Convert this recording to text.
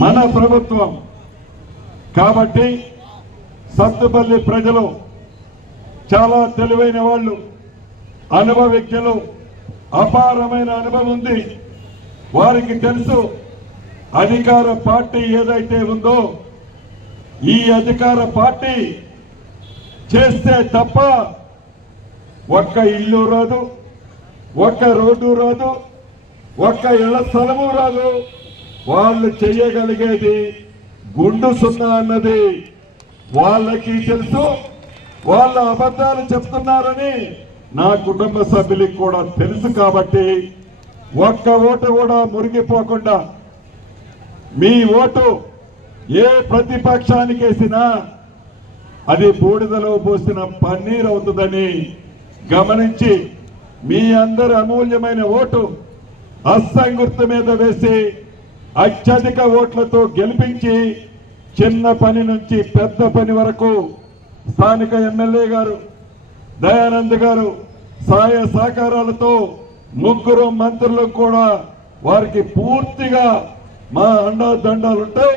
మన ప్రభుత్వం. కాబట్టి సత్తుపల్లి ప్రజలు చాలా తెలివైన వాళ్ళు, అనుభవజ్ఞులు, అపారమైన అనుభవం ఉంది. వారికి తెలుసు అధికార పార్టీ ఏదైతే ఉందో ఈ అధికార పార్టీ చేస్తే తప్ప ఒక్క ఇల్లు రాదు, ఒక్క రోడ్డు రాదు, ఒక్క ఇళ్ల స్థలము రాదు. వాళ్ళు చేయగలిగేది గుండు సున్నా అన్నది వాళ్ళకి తెలుసు. వాళ్ళ అబద్ధాలు చెప్తున్నారని నా కుటుంబ సభ్యులకు కూడా తెలుసు. కాబట్టి ఒక్క ఓటు కూడా మురిగిపోకుండా మీ ఓటు ఏ ప్రతిపక్షానికి వేసినా అది బూడిదలో పోసిన పన్నీర్ అవుతుందని గమనించి మీ అందరి అమూల్యమైన ఓటు హస్తం గుర్తు మీద వేసి అత్యధిక ఓట్లతో గెలిపించి చిన్న పని నుంచి పెద్ద పని వరకు స్థానిక ఎమ్మెల్యే గారు దయానంద్ గారు సహాయ సహకారాలతో ముగ్గురు మంత్రులు కూడా వారికి పూర్తిగా మా అండదండాలుంటాయి.